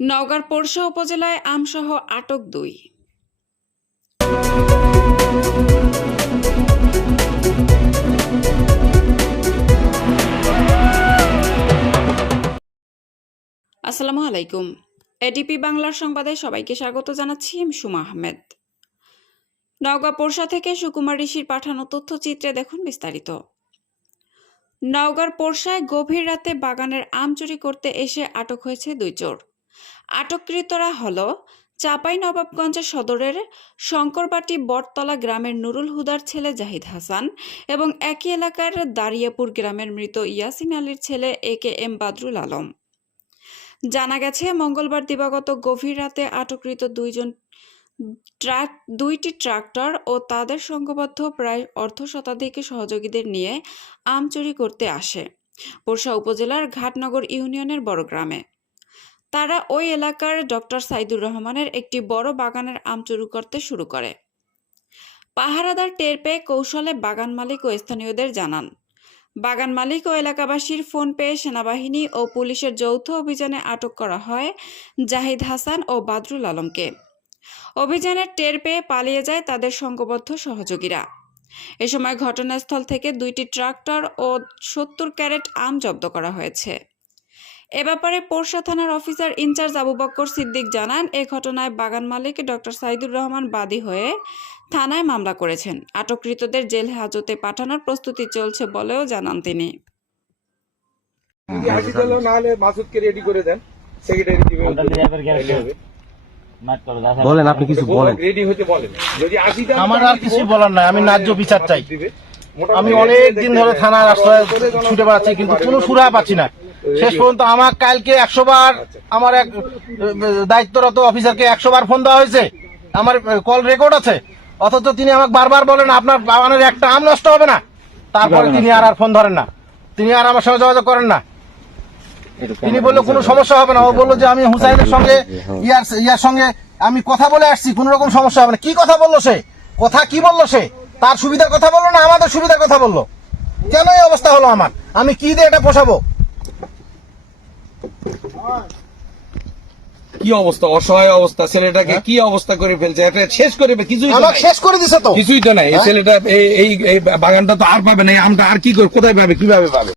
নওগাঁর পোরশা উপজেলায় আমসহ আটক দুই। আসসালামু আলাইকুম। এডিপি বাংলার সংবাদে সবাইকে স্বাগত জানাচ্ছি সুমা আহমেদ। নওগাঁ পোরশা থেকে সুকুমার ঋষির পাঠানো তথ্যচিত্রে দেখুন বিস্তারিত। নওগাঁর পোরশায় গভীর রাতে বাগানের আম চুরি করতে এসে আটক হয়েছে দুই চোর। আটককৃতরা হল চাপাই নবাবগঞ্জ সদরের শঙ্করবাটি বটতলা গ্রামের নুরুল হুদার ছেলে জাহিদ হাসান এবং একই এলাকার দারিয়াপুর গ্রামের মৃত ইয়াসিন আলীর ছেলে এ কে এম বাদরুল আলম। জানা গেছে, মঙ্গলবার দিবাগত গভীর রাতে আটককৃত দুইজন ট্রাক দুইটি ট্রাক্টর ও তাদের সংঘবদ্ধ প্রায় অর্ধ শতাধিক সহযোগীদের নিয়ে আম চুরি করতে আসে। পোরশা উপজেলার ঘাটনগর ইউনিয়নের বড় গ্রামে। তারা ওই এলাকার ডক্টর সাইদুর রহমানের একটি বড় বাগানের আম চুরি করতে শুরু করে। পাহারাদার টের পেয়ে কৌশলে বাগান মালিক ও স্থানীয়দের জানান। বাগান মালিক ও এলাকাবাসীর ফোন পেয়ে সেনাবাহিনী ও পুলিশের যৌথ অভিযানে আটক করা হয় জাহিদ হাসান ও বাদরুল আলমকে। অভিযানের টের পেয়ে পালিয়ে যায় তাদের সংঘবদ্ধ সহযোগীরা। এ সময় ঘটনাস্থল থেকে দুইটি ট্রাক্টর ও সত্তর ক্যারেট আম জব্দ করা হয়েছে। এ ব্যাপারে পোরশা থানার অফিসার ইনচার্জ আবু বক্কর সিদ্দিক জানান এ ঘটনায় বাগান মালিক ডক্টর সাইদুর রহমান বাদী হয়ে থানায় মামলা করেছেন। আটককৃতদের জেল হাজতে পাঠানোর প্রস্তুতি চলছে বলেও জানান তিনি। রেডি করে দেন। সেক্রেটারি দিবে বলেন আপনি কিছু বলেন রেডি হতে বলেন। যদি আমার আর কিছু বলার নাই। আমি ন্যায্য বিচার চাই। আমি অনেক দিন ধরে থানার রাস্তায় ছুটে বেড়াচ্ছি কিন্তু কোনো সুরা পাচ্ছি না। শেষ পর্যন্ত আমার কালকে একশো বার আমার এক দায়িত্বরত অফিসারকে একশো বার ফোন দেওয়া হয়েছে। আমার কল রেকর্ড আছে। অথচ তিনি আমাকে বারবার বলেন আপনার বাগানের একটা আম নষ্ট হবে না। তারপরে তিনি আর আর ফোন ধরেন না। তিনি আর আমার সঙ্গে যোগাযোগ করেন না। তিনি বলল কোনো সমস্যা হবে না। ও বলল যে আমি হুসাইনের সঙ্গে ইয়ার ইয়ার সঙ্গে আমি কথা বলে আসছি। কোনো রকম সমস্যা হবে না। কি কথা বলল সে? কথা কি বলল সে? তার সুবিধার কথা বলল না আমাদের সুবিধার কথা বলল? কেন এই অবস্থা হলো আমার? আমি কি দিয়ে এটা পোষাবো? কি অবস্থা? অসহায় অবস্থা। ছেলেটাকে কি অবস্থা করে ফেলছে? এটা শেষ করে কিছুই। শেষ করে দিছে তো। কিছুই তো নাই। এই ছেলেটা এই এই এই বাগানটা তো আর পাবে না। আমটা আর কি করে কোথায় পাবে? কীভাবে পাবে?